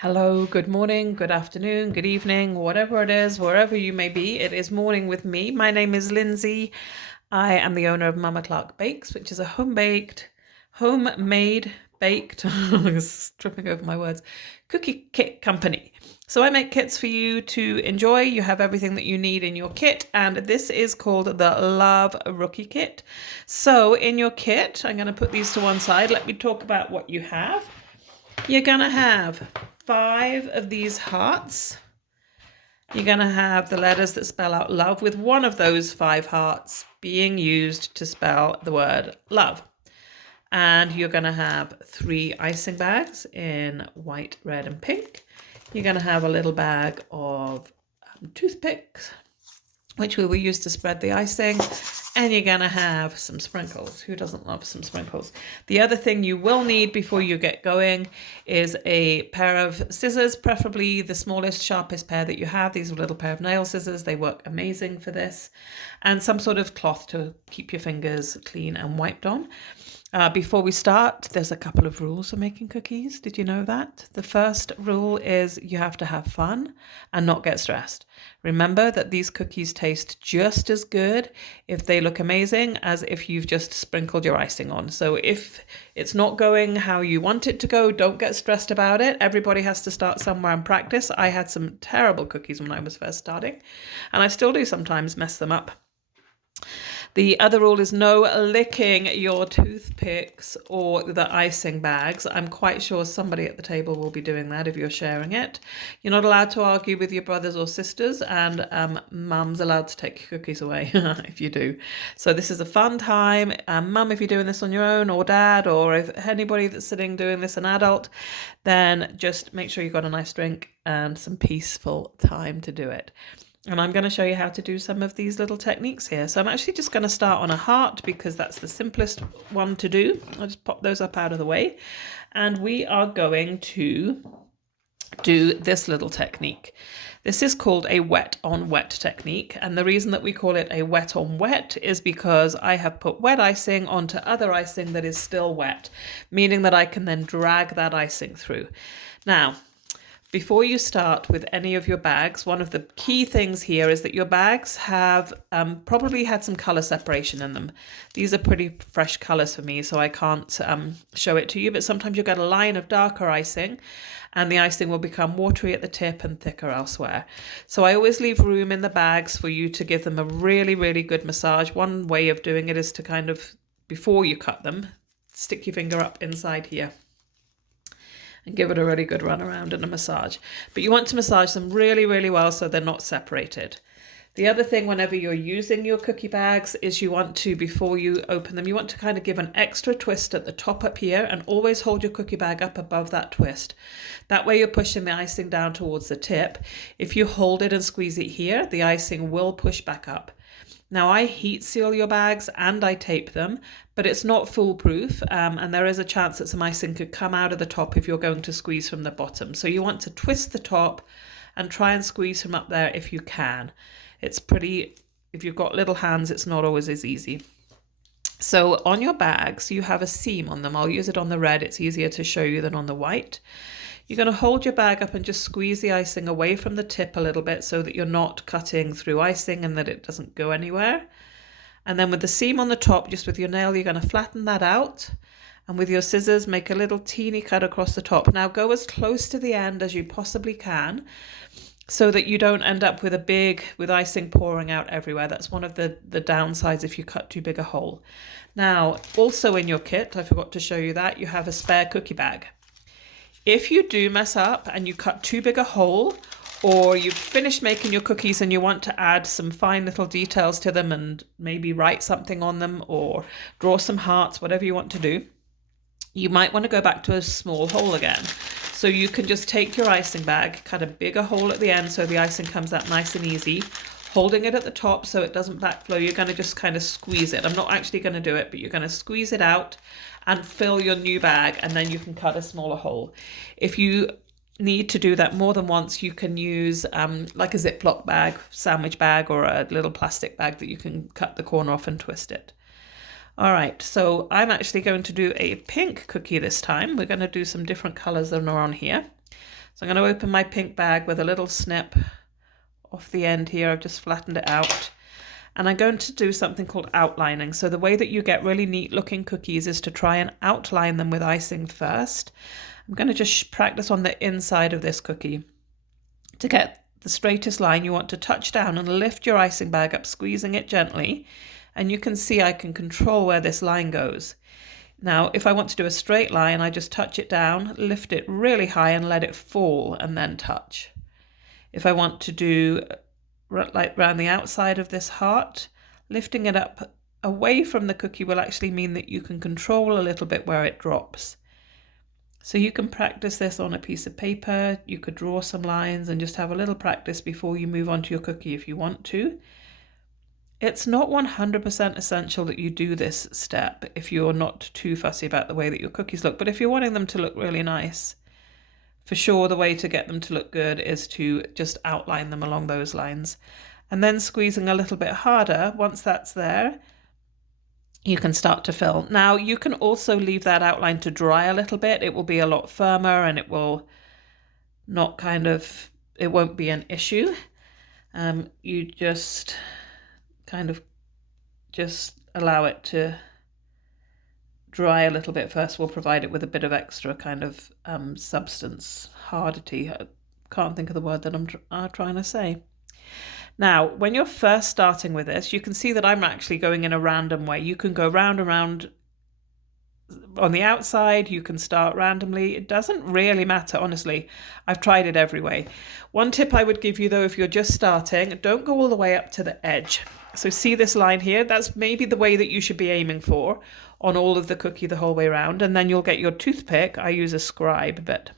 Hello, good morning, good afternoon, good evening, whatever it is, wherever you may be. It is morning with me. My name is Lindsay. I am the owner of Mama Clark Bakes, which is a homemade baked, tripping over my words, cookie kit company. So I make kits for you to enjoy. You have everything that you need in your kit, and this is called the Love Rookie Kit. So in your kit, I'm going to put these to one side. Let me talk about what you have. You're going to have 5 of these hearts. You're going to have the letters that spell out love, with one of those 5 hearts being used to spell the word love. And you're going to have 3 icing bags in white, red, and pink. You're going to have a little bag of toothpicks, which we will use to spread the icing, and you're going to have some sprinkles. Who doesn't love some sprinkles? The other thing you will need before you get going is a pair of scissors, preferably the smallest, sharpest pair that you have. These are a little pair of nail scissors. They work amazing for this. And some sort of cloth to keep your fingers clean and wiped on. Before we start, there's a couple of rules for making cookies. Did you know that? The first rule is you have to have fun and not get stressed. Remember that these cookies taste just as good if they look amazing as if you've just sprinkled your icing on. So if it's not going how you want it to go, don't get stressed about it. Everybody has to start somewhere and practice. I had some terrible cookies when I was first starting, and I still do sometimes mess them up. The other rule is no licking your toothpicks or the icing bags. I'm quite sure somebody at the table will be doing that if you're sharing it. You're not allowed to argue with your brothers or sisters, and mum's allowed to take your cookies away if you do. So this is a fun time. Mum, if you're doing this on your own, or dad, or if anybody that's sitting doing this, an adult, then just make sure you've got a nice drink and some peaceful time to do it. And I'm going to show you how to do some of these little techniques here. So I'm actually just going to start on a heart because that's the simplest one to do. I'll just pop those up out of the way. And we are going to do this little technique. This is called a wet on wet technique. And the reason that we call it a wet on wet is because I have put wet icing onto other icing that is still wet, meaning that I can then drag that icing through. Now, before you start with any of your bags, one of the key things here is that your bags have probably had some color separation in them. These are pretty fresh colors for me, so I can't show it to you, but sometimes you'll get a line of darker icing and the icing will become watery at the tip and thicker elsewhere. So I always leave room in the bags for you to give them a really, really good massage. One way of doing it is to kind of, before you cut them, stick your finger up inside here and give it a really good run around and a massage. But you want to massage them really, really well so they're not separated. The other thing whenever you're using your cookie bags is you want to, before you open them, you want to kind of give an extra twist at the top up here and always hold your cookie bag up above that twist. That way you're pushing the icing down towards the tip. If you hold it and squeeze it here, the icing will push back up. Now I heat seal your bags and I tape them, but it's not foolproof, and there is a chance that some icing could come out of the top if you're going to squeeze from the bottom. So you want to twist the top and try and squeeze from up there if you can. It's pretty, if you've got little hands, it's not always as easy. So on your bags, you have a seam on them. I'll use it on the red. It's easier to show you than on the white. You're going to hold your bag up and just squeeze the icing away from the tip a little bit so that you're not cutting through icing and that it doesn't go anywhere. And then with the seam on the top, just with your nail, you're going to flatten that out. And with your scissors, make a little teeny cut across the top. Now go as close to the end as you possibly can so that you don't end up with icing pouring out everywhere. That's one of the downsides if you cut too big a hole. Now, also in your kit, I forgot to show you that, you have a spare cookie bag. If you do mess up and you cut too big a hole, or you've finished making your cookies and you want to add some fine little details to them and maybe write something on them or draw some hearts, whatever you want to do, you might want to go back to a small hole again. So you can just take your icing bag, cut a bigger hole at the end so the icing comes out nice and easy, holding it at the top so it doesn't backflow. You're going to just kind of squeeze it. I'm not actually going to do it, but you're going to squeeze it out and fill your new bag, and then you can cut a smaller hole. If you need to do that more than once, you can use like a Ziploc bag, sandwich bag, or a little plastic bag that you can cut the corner off and twist it. All right, so I'm actually going to do a pink cookie this time. We're going to do some different colors than are on here. So I'm going to open my pink bag with a little snip off the end here. I've just flattened it out. And I'm going to do something called outlining. So the way that you get really neat looking cookies is to try and outline them with icing first. I'm going to just practice on the inside of this cookie. To get the straightest line, you want to touch down and lift your icing bag up, squeezing it gently. And you can see I can control where this line goes. Now, if I want to do a straight line, I just touch it down, lift it really high and let it fall and then touch. If I want to do like around the outside of this heart, lifting it up away from the cookie will actually mean that you can control a little bit where it drops. So you can practice this on a piece of paper. You could draw some lines and just have a little practice before you move on to your cookie if you want to. It's not 100% essential that you do this step if you're not too fussy about the way that your cookies look, but if you're wanting them to look really nice, for sure the way to get them to look good is to just outline them along those lines. And then squeezing a little bit harder, once that's there, you can start to fill. Now you can also leave that outline to dry a little bit. It will be a lot firmer and it will not it won't be an issue. You just just allow it to dry a little bit first. Will provide it with a bit of extra substance, hardity. I can't think of the word that I'm trying to say. Now, when you're first starting with this, you can see that I'm actually going in a random way. You can go round and round on the outside. You can start randomly. It doesn't really matter, honestly. I've tried it every way. One tip I would give you, though, if you're just starting, don't go all the way up to the edge. So see this line here? That's maybe the way that you should be aiming for on all of the cookie the whole way around. And then you'll get your toothpick. I use a scribe bit.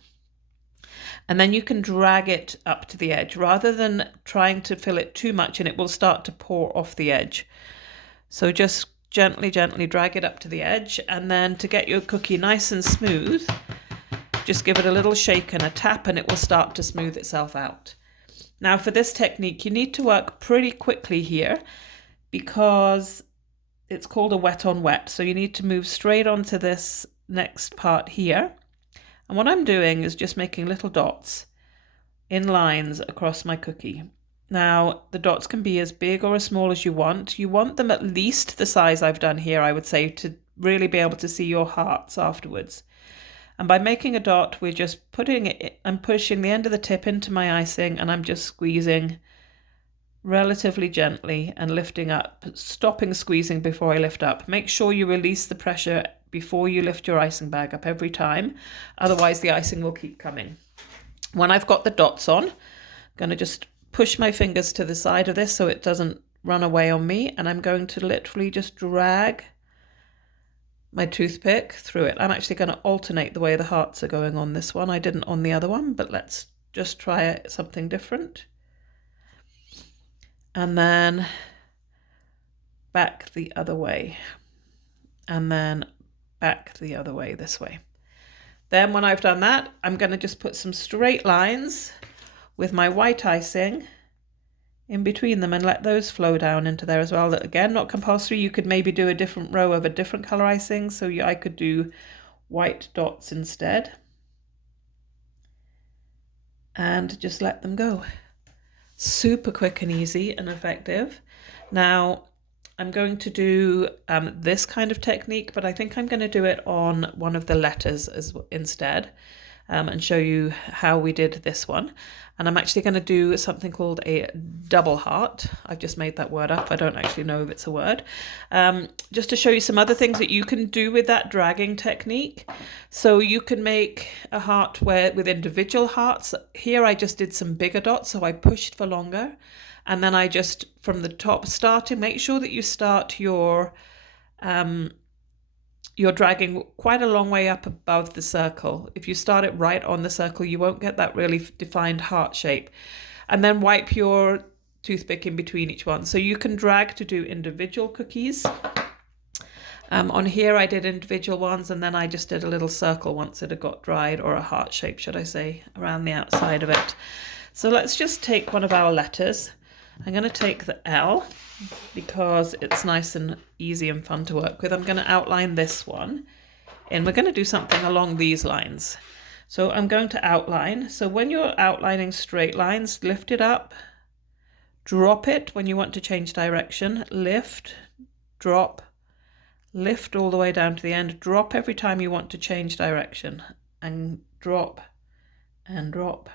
And then you can drag it up to the edge rather than trying to fill it too much and it will start to pour off the edge. So just gently, gently drag it up to the edge. And then to get your cookie nice and smooth, just give it a little shake and a tap and it will start to smooth itself out. Now for this technique, you need to work pretty quickly here because it's called a wet on wet. So you need to move straight onto this next part here. And what I'm doing is just making little dots in lines across my cookie. Now, the dots can be as big or as small as you want. You want them at least the size I've done here, I would say, to really be able to see your hearts afterwards. And by making a dot, we're just I'm pushing the end of the tip into my icing and I'm just squeezing relatively gently and lifting up, stopping squeezing before I lift up. Make sure you release the pressure before you lift your icing bag up every time. Otherwise the icing will keep coming. When I've got the dots on, I'm going to just push my fingers to the side of this so it doesn't run away on me. And I'm going to literally just drag my toothpick through it. I'm actually going to alternate the way the hearts are going on this one. I didn't on the other one, but let's just try something different. And then back the other way. And then back the other way this way. Then when I've done that, I'm going to just put some straight lines with my white icing in between them and let those flow down into there as well. Again, not compulsory. You could maybe do a different row of a different color icing. So I could do white dots instead. And just let them go. Super quick and easy and effective. Now, I'm going to do this kind of technique, but I think I'm going to do it on one of the letters instead and show you how we did this one. And I'm actually going to do something called a double heart. I've just made that word up. I don't actually know if it's a word. Just to show you some other things that you can do with that dragging technique. So you can make a heart with individual hearts. Here I just did some bigger dots, so I pushed for longer. And then I just, from the top starting, make sure that you start your dragging quite a long way up above the circle. If you start it right on the circle, you won't get that really defined heart shape. And then wipe your toothpick in between each one. So you can drag to do individual cookies. On here I did individual ones and then I just did a little circle once it had got dried, or a heart shape, should I say, around the outside of it. So let's just take one of our letters. I'm going to take the L because it's nice and easy and fun to work with. I'm going to outline this one and we're going to do something along these lines. So I'm going to outline. So when you're outlining straight lines, lift it up, drop it when you want to change direction, lift, drop, lift all the way down to the end, drop every time you want to change direction, and drop, and drop,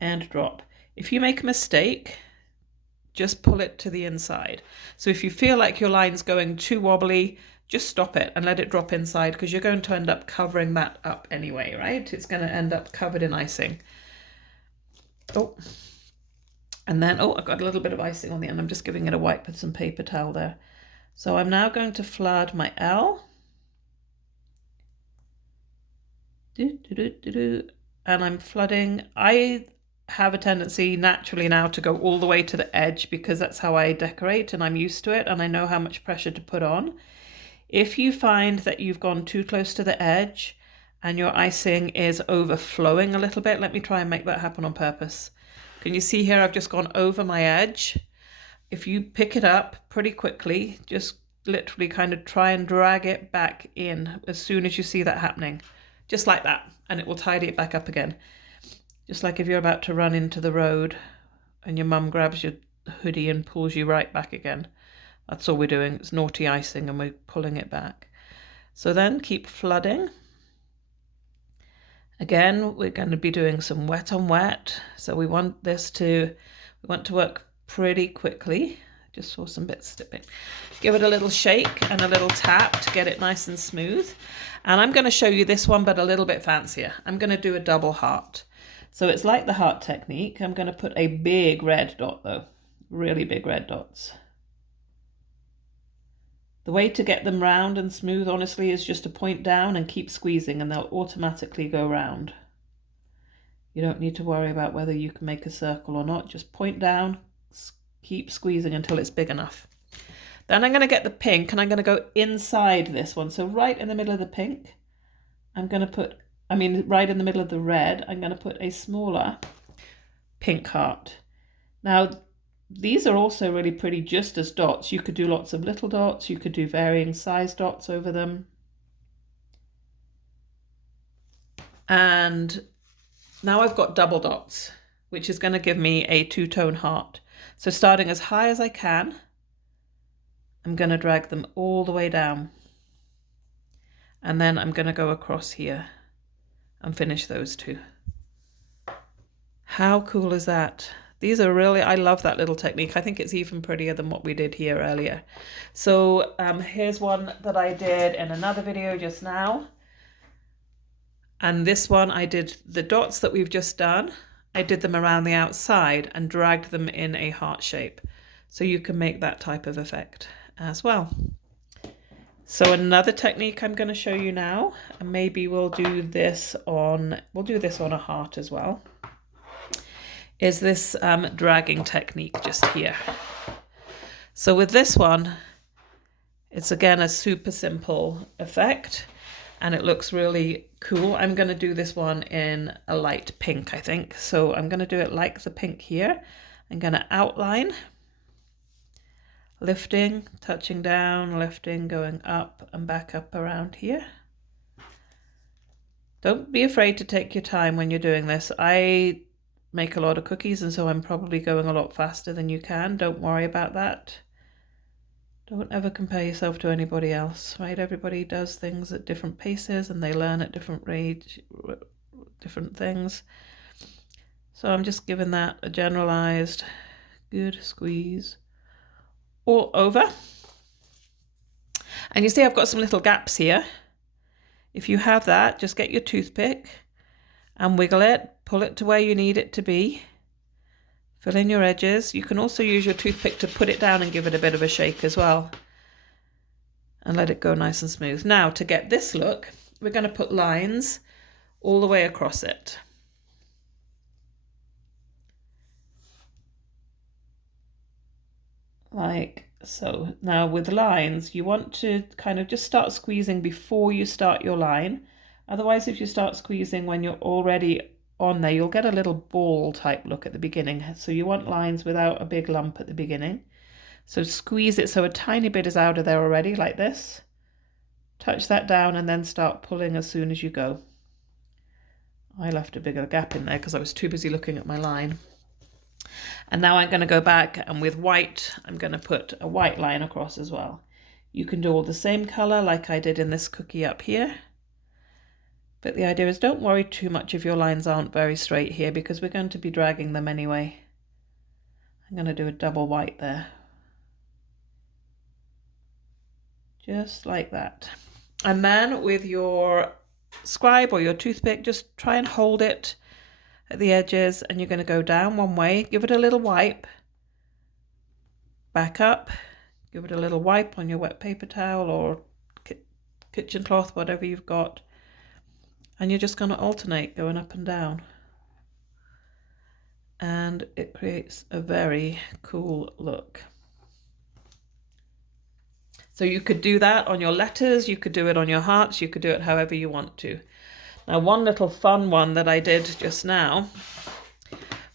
and drop. If you make a mistake, just pull it to the inside. So if you feel like your line's going too wobbly, just stop it and let it drop inside, because you're going to end up covering that up anyway, right? It's going to end up covered in icing. Oh, and then, oh, I've got a little bit of icing on the end. I'm just giving it a wipe with some paper towel there. So I'm now going to flood my L. And I'm flooding. I have a tendency naturally now to go all the way to the edge because that's how I decorate and I'm used to it and I know how much pressure to put on. If you find that you've gone too close to the edge and your icing is overflowing a little bit, let me try and make that happen on purpose. Can you see here I've just gone over my edge? If you pick it up pretty quickly, just literally kind of try and drag it back in as soon as you see that happening. Just like that, and it will tidy it back up again. Just like if you're about to run into the road and your mum grabs your hoodie and pulls you right back again. That's all we're doing. It's naughty icing and we're pulling it back. So then keep flooding. Again, we're going to be doing some wet on wet. So we want to work pretty quickly. Just saw some bits slipping. Give it a little shake and a little tap to get it nice and smooth. And I'm going to show you this one, but a little bit fancier. I'm going to do a double heart. So it's like the heart technique. I'm going to put a big red dot though, really big red dots. The way to get them round and smooth, honestly, is just to point down and keep squeezing and they'll automatically go round. You don't need to worry about whether you can make a circle or not. Just point down, keep squeezing until it's big enough. Then I'm going to get the pink and I'm going to go inside this one. So right in the middle of the pink, I'm going to put, right in the middle of the red, I'm going to put a smaller pink heart. Now, these are also really pretty just as dots. You could do lots of little dots. You could do varying size dots over them. And now I've got double dots, which is going to give me a two-tone heart. So starting as high as I can, I'm going to drag them all the way down. And then I'm going to go across here and finish those two. How cool is that? These are really, I love that little technique. I think it's even prettier than what we did here earlier. So here's one that I did in another video just now. And this one, I did the dots that we've just done. I did them around the outside and dragged them in a heart shape. So you can make that type of effect as well. So another technique I'm going to show you now, and maybe we'll do this on a heart as well, is this dragging technique just here. So with this one, it's again a super simple effect and it looks really cool. I'm going to do this one in a light pink, I think. So I'm going to do it like the pink here. I'm going to outline, lifting, touching down, lifting, going up and back up around here. Don't be afraid to take your time when you're doing this. I make a lot of cookies and so I'm probably going a lot faster than you can. Don't worry about that. Don't ever compare yourself to anybody else, right? Everybody does things at different paces and they learn at different rates, different things. So I'm just giving that a generalized good squeeze all over. And you see I've got some little gaps here. If you have that, just get your toothpick and wiggle it, pull it to where you need it to be. Fill in your edges. You can also use your toothpick to put it down and give it a bit of a shake as well. And let it go nice and smooth. Now to get this look, we're going to put lines all the way across it. Like so. Now with lines, you want to kind of just start squeezing before you start your line. Otherwise, if you start squeezing when you're already on there, you'll get a little ball type look at the beginning. So you want lines without a big lump at the beginning. So squeeze it so a tiny bit is out of there already, like this. Touch that down and then start pulling as soon as you go. I left a bigger gap in there because I was too busy looking at my line. And now I'm going to go back, and with white, I'm going to put a white line across as well. You can do all the same color like I did in this cookie up here. But the idea is don't worry too much if your lines aren't very straight here, because we're going to be dragging them anyway. I'm going to do a double white there. Just like that. And then with your scribe or your toothpick, just try and hold it at the edges, and you're going to go down one way, give it a little wipe, back up, give it a little wipe on your wet paper towel or kitchen cloth, whatever you've got, and you're just going to alternate going up and down, and it creates a very cool look. So you could do that on your letters, you could do it on your hearts, you could do it however you want to. Now, one little fun one that I did just now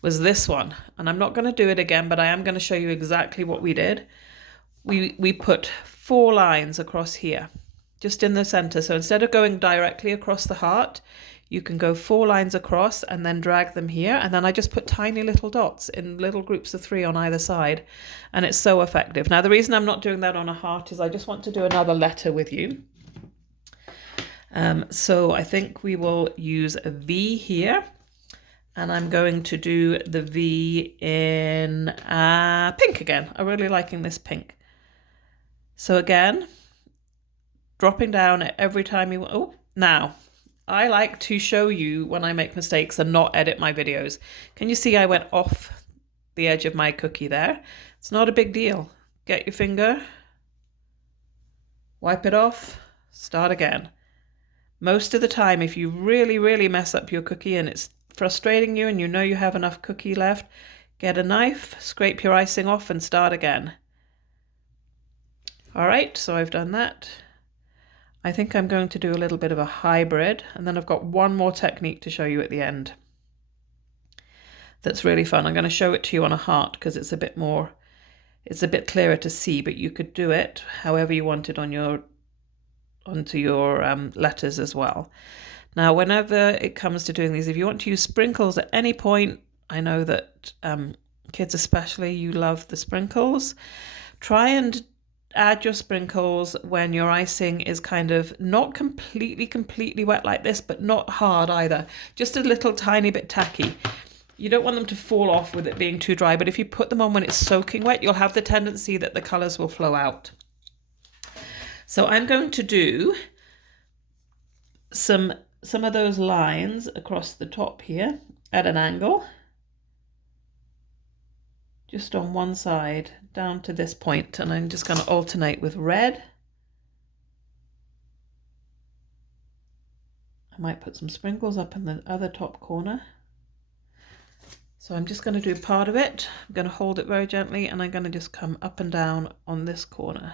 was this one, and I'm not going to do it again, but I am going to show you exactly what we did. We put 4 lines across here, just in the center. So instead of going directly across the heart, you can go 4 lines across and then drag them here. And then I just put tiny little dots in little groups of 3 on either side, and it's so effective. Now, the reason I'm not doing that on a heart is I just want to do another letter with you. So I think we will use a V here, and I'm going to do the V in pink again. I'm really liking this pink. So again, dropping down every time you, oh, now I like to show you when I make mistakes and not edit my videos. Can you see I went off the edge of my cookie there? It's not a big deal. Get your finger, wipe it off, start again. Most of the time, if you really, really mess up your cookie and it's frustrating you and you know you have enough cookie left, get a knife, scrape your icing off and start again. All right, so I've done that. I think I'm going to do a little bit of a hybrid, and then I've got one more technique to show you at the end. That's really fun. I'm going to show it to you on a heart because it's a bit clearer to see, but you could do it however you want it onto your letters as well. Now, whenever it comes to doing these, if you want to use sprinkles at any point, I know that kids especially, you love the sprinkles. Try and add your sprinkles when your icing is kind of not completely wet like this, but not hard either. Just a little tiny bit tacky. You don't want them to fall off with it being too dry, but if you put them on when it's soaking wet, you'll have the tendency that the colors will flow out. So I'm going to do some of those lines across the top here at an angle, just on one side down to this point, and I'm just going to alternate with red. I might put some sprinkles up in the other top corner. So I'm just going to do part of it. I'm going to hold it very gently, and I'm going to just come up and down on this corner.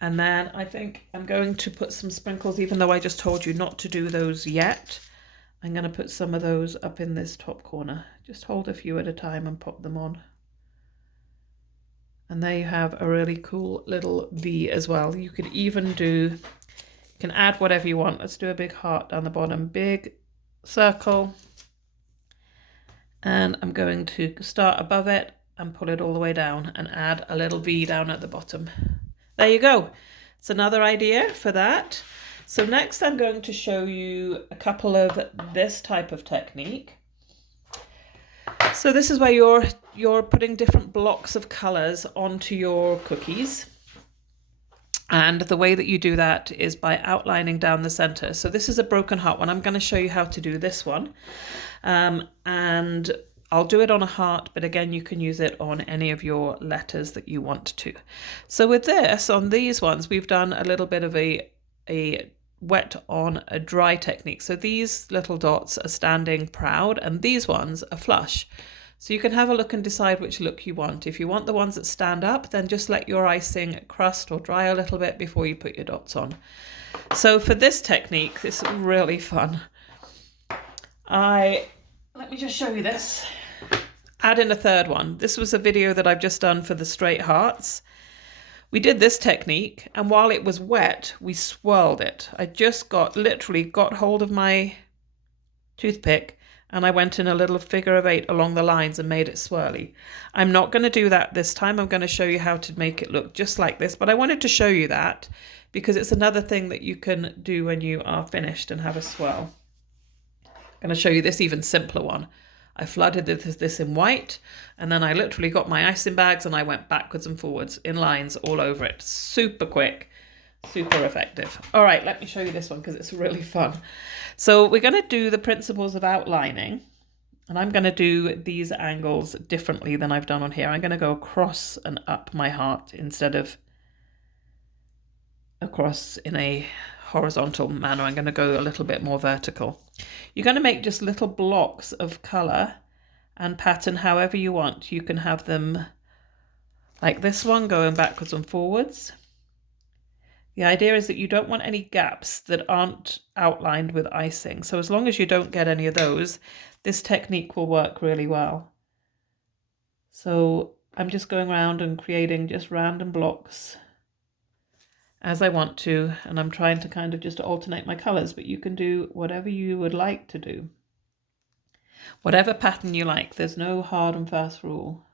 And then I think I'm going to put some sprinkles, even though I just told you not to do those yet. I'm going to put some of those up in this top corner. Just hold a few at a time and pop them on. And there you have a really cool little V as well. You could even do, you can add whatever you want. Let's do a big heart down the bottom, big circle. And I'm going to start above it and pull it all the way down and add a little V down at the bottom. There you go. It's another idea for that. So next I'm going to show you a couple of this type of technique. So this is where you're putting different blocks of colors onto your cookies. And the way that you do that is by outlining down the center. So this is a broken heart one. I'm going to show you how to do this one. And I'll do it on a heart, but again, you can use it on any of your letters that you want to. So with this, on these ones, we've done a little bit of a wet on a dry technique. So these little dots are standing proud, and these ones are flush. So you can have a look and decide which look you want. If you want the ones that stand up, then just let your icing crust or dry a little bit before you put your dots on. So for this technique, this is really fun. Let me just show you this. Add in a third one. This was a video that I've just done for the straight hearts, We did this technique, and while it was wet, we swirled it. I just literally got hold of my toothpick and I went in a little figure of 8 along the lines and made it swirly. I'm not going to do that this time. I'm going to show you how to make it look just like this, but I wanted to show you that because it's another thing that you can do when you are finished and have a swirl. I'm going to show you this even simpler one. I flooded this in white, and then I literally got my icing bags and I went backwards and forwards in lines all over it. Super quick, super effective. All right, let me show you this one because it's really fun. So we're going to do the principles of outlining, and I'm going to do these angles differently than I've done on here. I'm going to go across and up my heart instead of across in a horizontal manner. I'm going to go a little bit more vertical. You're going to make just little blocks of color and pattern however you want. You can have them like this one going backwards and forwards. The idea is that you don't want any gaps that aren't outlined with icing. So as long as you don't get any of those, this technique will work really well. So I'm just going around and creating just random blocks as I want to, and I'm trying to kind of just alternate my colors, but you can do whatever you would like to do. Whatever pattern you like, there's no hard and fast rule.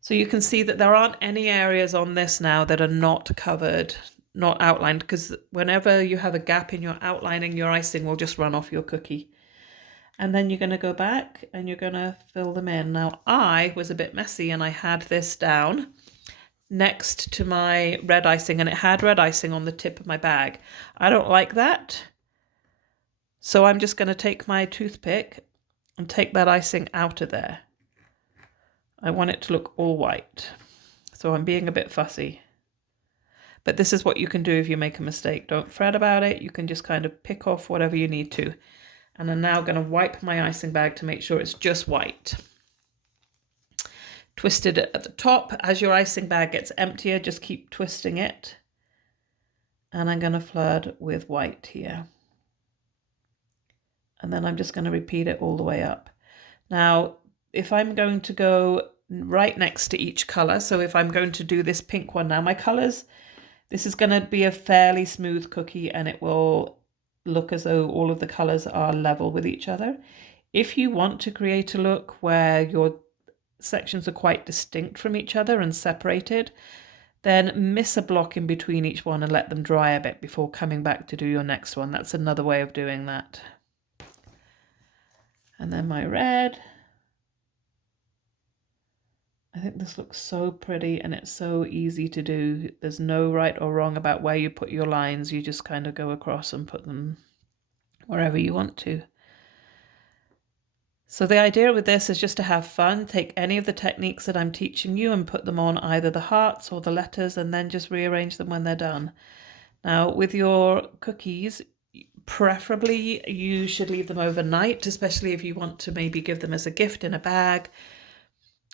So you can see that there aren't any areas on this now that are not covered, not outlined, because whenever you have a gap in your outlining, your icing will just run off your cookie. And then you're going to go back and you're going to fill them in. Now I was a bit messy and I had this down next to my red icing, and it had red icing on the tip of my bag. I don't like that. So I'm just going to take my toothpick and take that icing out of there. I want it to look all white. So I'm being a bit fussy. But this is what you can do if you make a mistake. Don't fret about it. You can just kind of pick off whatever you need to. And I'm now going to wipe my icing bag to make sure it's just white. Twisted it at the top. As your icing bag gets emptier, just keep twisting it. And I'm going to flood with white here. And then I'm just going to repeat it all the way up. Now, if I'm going to go right next to each color, so if I'm going to do this pink one now, my colors, this is going to be a fairly smooth cookie and it will look as though all of the colors are level with each other. If you want to create a look where your sections are quite distinct from each other and separated, then miss a block in between each one and let them dry a bit before coming back to do your next one. That's another way of doing that. And then my red. I think this looks so pretty and it's so easy to do. There's no right or wrong about where you put your lines. You just kind of go across and put them wherever you want to. So the idea with this is just to have fun. Take any of the techniques that I'm teaching you and put them on either the hearts or the letters and then just rearrange them when they're done. Now with your cookies, preferably you should leave them overnight, especially if you want to maybe give them as a gift in a bag,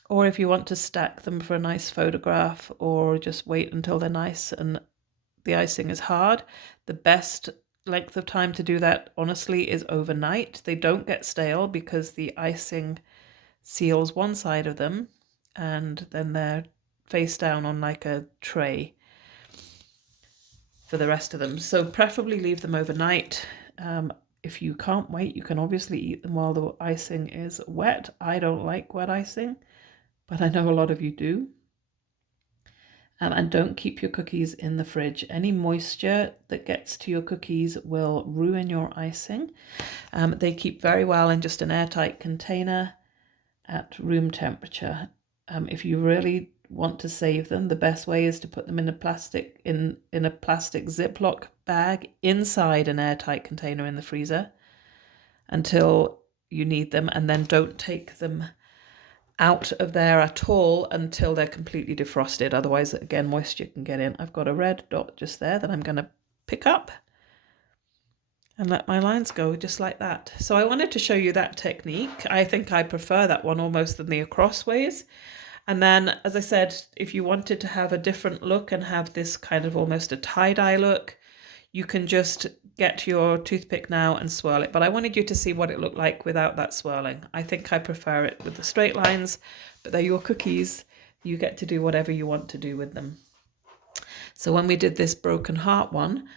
or if you want to stack them for a nice photograph, or just wait until they're nice and the icing is hard. The best length of time to do that, honestly, is overnight. They don't get stale because the icing seals one side of them and then they're face down on like a tray for the rest of them. So preferably leave them overnight. If you can't wait, you can obviously eat them while the icing is wet. I don't like wet icing, but I know a lot of you do. And don't keep your cookies in the fridge. Any moisture that gets to your cookies will ruin your icing. They keep very well in just an airtight container at room temperature. If you really want to save them, the best way is to put them in a plastic Ziploc bag inside an airtight container in the freezer until you need them, and then don't take them out of there at all until they're completely defrosted. Otherwise, again, moisture can get in. I've got a red dot just there that I'm going to pick up and let my lines go just like that. So I wanted to show you that technique. I think I prefer that one almost than the across ways. And then, as I said, if you wanted to have a different look and have this kind of almost a tie-dye look, you can just get your toothpick now and swirl it. But I wanted you to see what it looked like without that swirling. I think I prefer it with the straight lines, but they're your cookies. You get to do whatever you want to do with them. So when we did this broken heart one,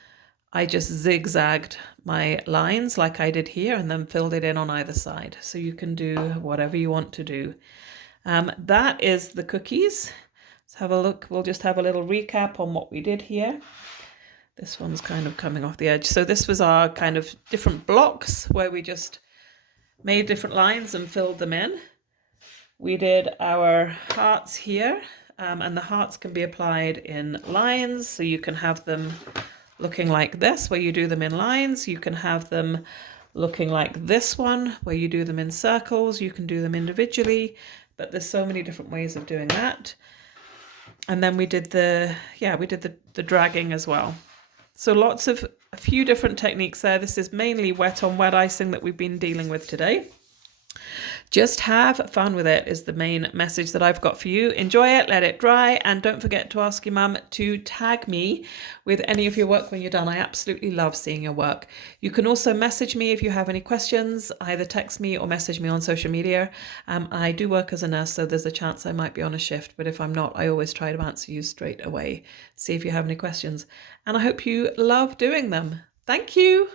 I just zigzagged my lines like I did here and then filled it in on either side. So you can do whatever you want to do. That is the cookies. Let's have a look. We'll just have a little recap on what we did here. This one's kind of coming off the edge. So this was our kind of different blocks where we just made different lines and filled them in. We did our hearts here, and the hearts can be applied in lines. So you can have them looking like this, where you do them in lines. You can have them looking like this one, where you do them in circles. You can do them individually, but there's so many different ways of doing that. And then we did the dragging as well. So a few different techniques there. This is mainly wet on wet icing that we've been dealing with today. Just have fun with it is the main message that I've got for you. Enjoy it, let it dry, and don't forget to ask your mum to tag me with any of your work when you're done. I absolutely love seeing your work. You can also message me if you have any questions, either text me or message me on social media. I do work as a nurse, so there's a chance I might be on a shift, but if I'm not, I always try to answer you straight away. See if you have any questions. And I hope you love doing them. Thank you.